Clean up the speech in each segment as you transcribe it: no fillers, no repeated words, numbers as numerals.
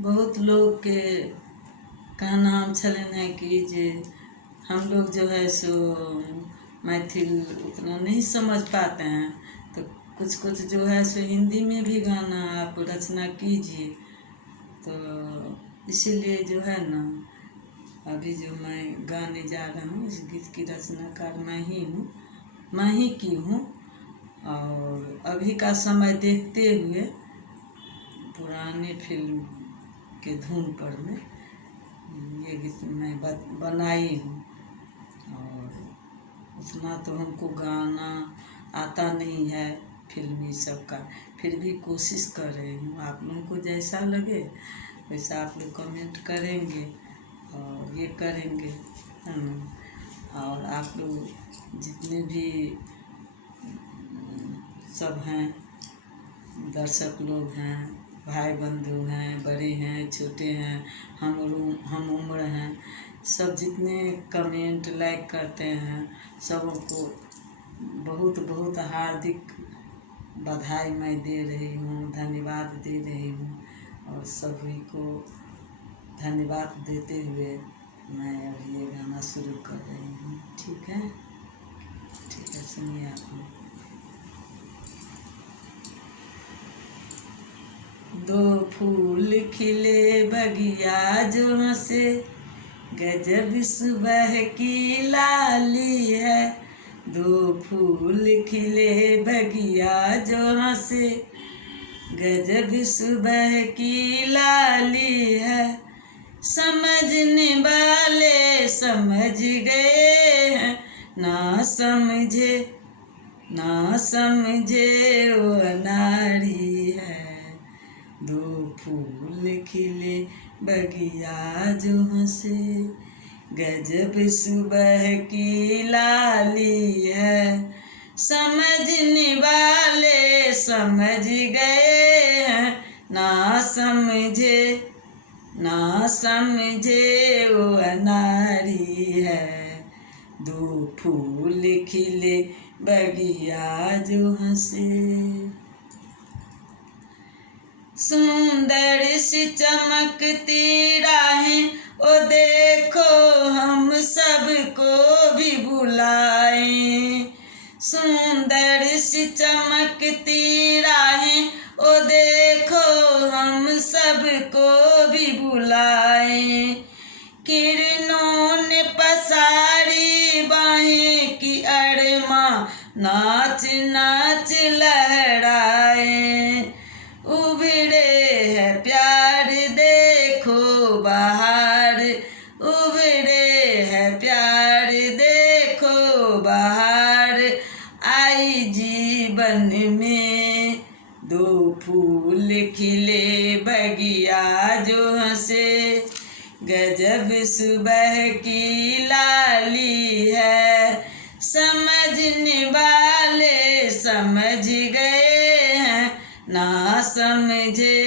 बहुत लोग के कहना हम छलन है कि जे हम लोग जो है सो मैथिल उतना नहीं समझ पाते हैं, तो कुछ कुछ जो है सो हिंदी में भी गाना आप रचना कीजिए। तो इसीलिए जो है ना, अभी जो मैं गाने जा रहा हूँ इस गीत की रचनाकार मैं ही की हूँ। और अभी का समय देखते हुए पुराने फिल्म के धुन पर में ये गीत मैं बनाई हूँ। और उतना तो हमको गाना आता नहीं है फिल्मी सबका, फिर भी कोशिश कर रही हूँ। आप लोगों को जैसा लगे वैसा आप लोग कमेंट करेंगे और ये करेंगे, है ना। और आप लोग जितने भी सब हैं, दर्शक लोग हैं, भाई बंधु हैं, बड़े हैं, छोटे हैं, हम उम्र हैं, सब जितने कमेंट लाइक करते हैं सबको बहुत बहुत हार्दिक बधाई मैं दे रही हूँ, धन्यवाद दे रही हूँ। और सभी को धन्यवाद देते हुए मैं अब ये गाना शुरू कर रही हूँ। ठीक है, सुनिए आप लोग। दो फूल खिले बगिया जो हंसे, गजब सुबह की लाली है। दो फूल खिले बगिया जो हंसे, गजब सुबह की लाली है। समझने वाले समझ गए हैं, ना समझे वो अनाड़ी है। दो फूल खिले बगिया जो हंसे, गजब सुबह की लाली है। समझने वाले समझ गए हैं, ना समझे वो अनाड़ी है। दो फूल खिले बगिया जो हंसे। सुंदर सी चमकती राहें ओ देखो हम सबको भी बुलाएं। सुंदर सी चमकती राहें ओ देखो हम सबको भी बुलाएं। किरणों ने पसारी बाहें की अरमा नाच नाच लहराए। उभरे है प्यार देखो बाहर, उभरे है प्यार देखो बाहर। आई जीवन में दो फूल खिले बगिया जो हंसे, गजब सुबह की लाली है। समझने वाले समझ गए हैं, ना समझे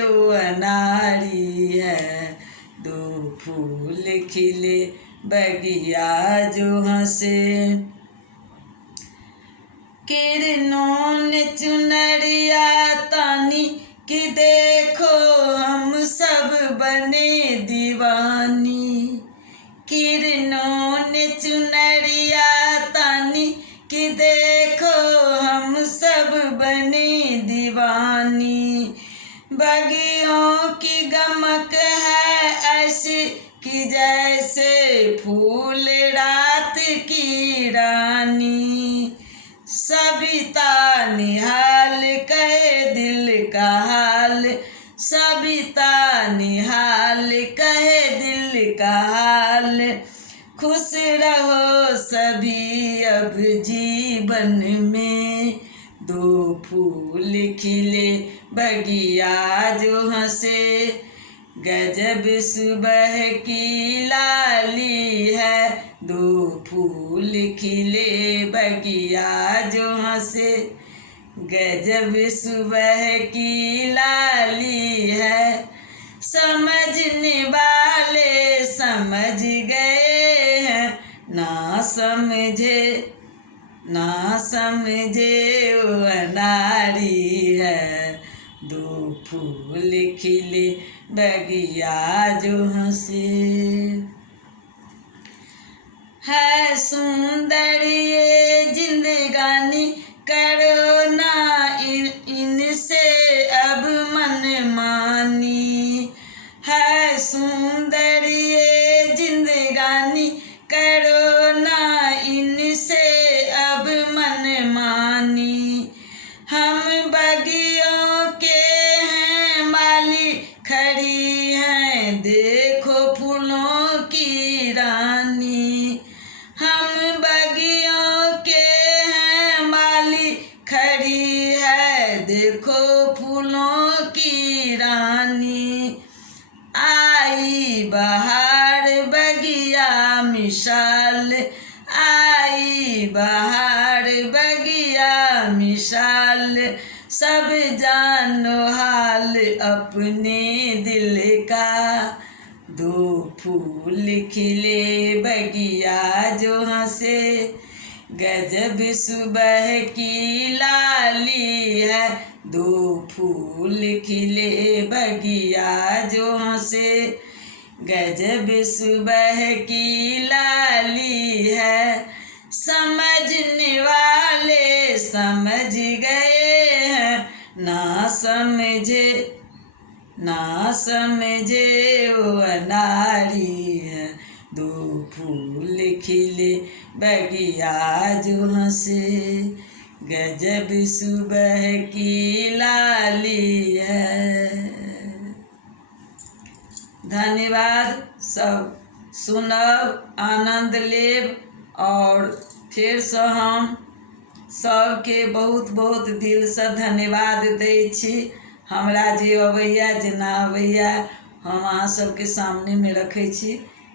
वो अनाड़ी है। दो फूल खिले बगिया जो हंसे। किरणों ने चुनरिया तानी कि देखो हम सब बने दीवानी। किरणों ने चुनरिया तानी कि देखो हम सब बने दीवानी। बगियों की गमक है ऐसी कि जैसे फूल रात की रानी। सविता निहाल कहे दिल का हाल, सविता निहाल कहे दिल का हाल। खुश रहो सभी अब जीवन में, दो फूल खिले बगिया जो हंसे, गजब सुबह की लाली है। दो फूल खिले बगिया जो हंसे, गजब सुबह की लाली है। समझने वाले समझ गए हैं, ना समझे वो अनाड़ी है। दो फूल खिले बगिया जो हंसे। है सुंदर ये जिंदगानी करो ना इनसे अब मन मानी। है सुंदर ये जिंदगानी करो ना इनसे अब मन मानी। हम बगियों के हैं माली खड़ी हैं देखो फूलों की रानी। हम बगियों के हैं माली खड़ी है देखो फूलों की रानी। आई बहार बगिया मिसाल आई बहार बगिया मिसाल। सब जानो हाल अपने दिल का दो फूल खिले बगिया जो हंसे। गजब सुबह की लाली है दो फूल खिले बगिया जो हंसे। गजब सुबह की लाली है समझने वाले समझ गए हैं ना समझे वो अनारी है दो फूल खिले बगिया जो हंसे। गजब सुबह की लाली है। धन्यवाद। सब सुनब आनंद लेब और फिर से हम सबके बहुत बहुत दिल से धन्यवाद दै छी। हमरा जे अबैया जेना अबैया हम अहाँ सबके सामनेमे रखै छी।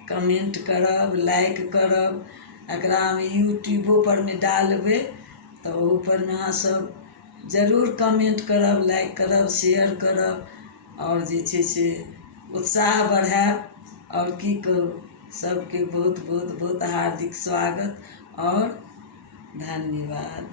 कमेंट करब लाइक करब एकरा हम यूट्यूबो पर में डालबै तऽ ओहू पर में अहाँ सब जरूर कमेंट करब लाइक करब शेयर करब और जे छै से उत्साह बढ़ाएब। और की कहू सबके बहुत बहुत बहुत हार्दिक स्वागत और धन्यवाद।